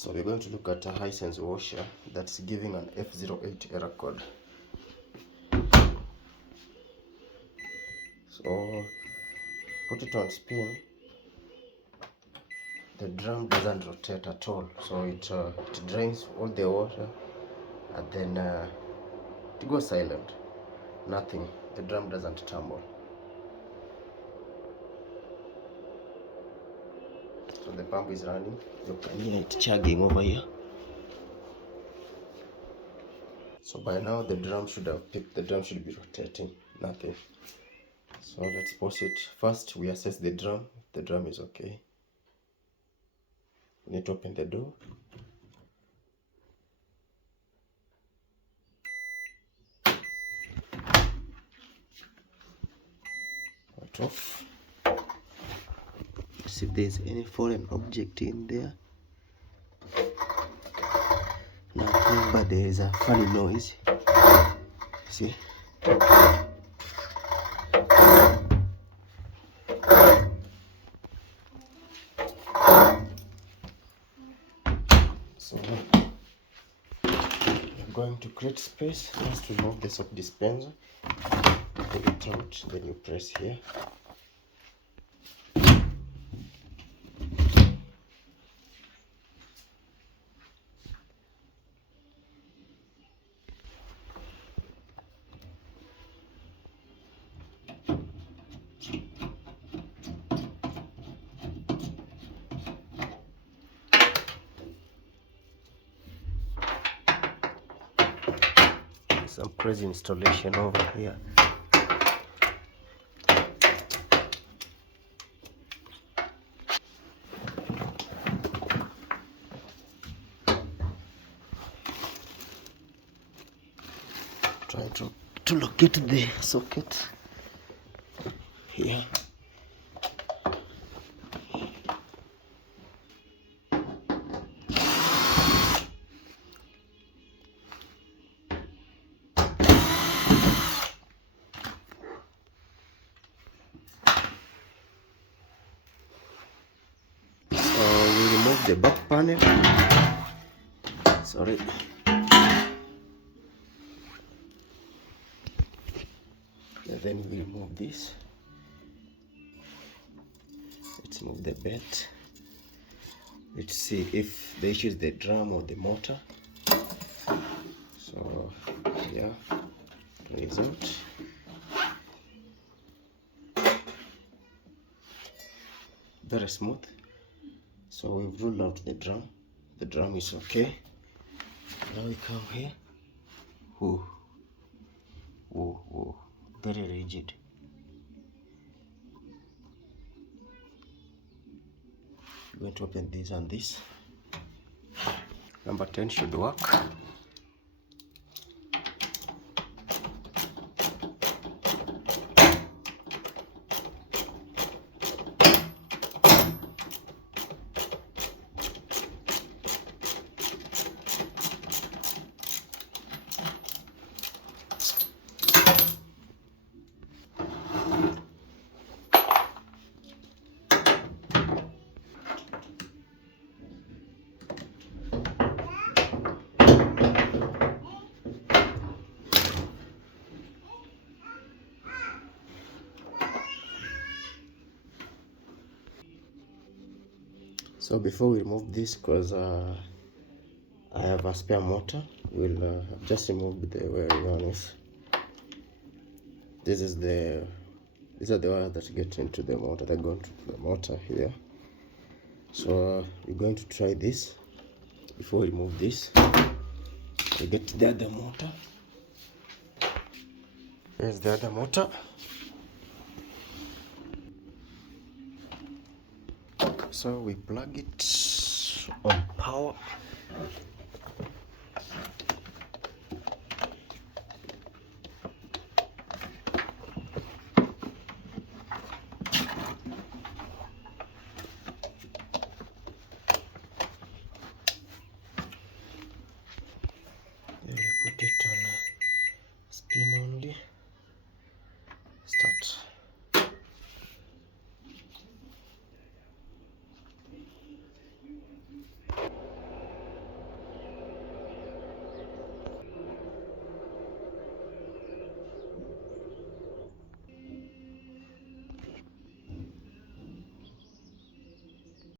So we're going to look at a Hisense washer that's giving an F08 error code. So put it on spin. The drum doesn't rotate at all, so it drains all the water and then it goes silent. Nothing. The drum doesn't tumble. So the pump is running. You can hear it chugging over here. So by now the drum should have picked. The drum should be rotating. Nothing. So let's pause it. First we assess the drum. The drum is okay. We need to open the door. Right off. See if there's any foreign object in there. Nothing, but there is a funny noise. See? So we're going to create space. First remove the soap dispenser. Pull it out, then you press here. Some crazy installation over here. Trying to locate the socket here. We remove the back panel. Sorry. And then we remove this. Let's move the bed. Let's see if the issue is the drum or the motor. So yeah, turn it out. Very smooth. So we've ruled out the drum. The drum is okay. Now we come here. Ooh. Ooh, ooh. Very rigid. I'm going to open this and this. Number 10 should work. So before we remove this, because I have a spare motor, we'll just remove the wiring harness. These are the wires that get into the motor. They go into the motor here. So we're going to try this. Before we remove this, we get the other motor. Here's the other motor. So we plug it on power.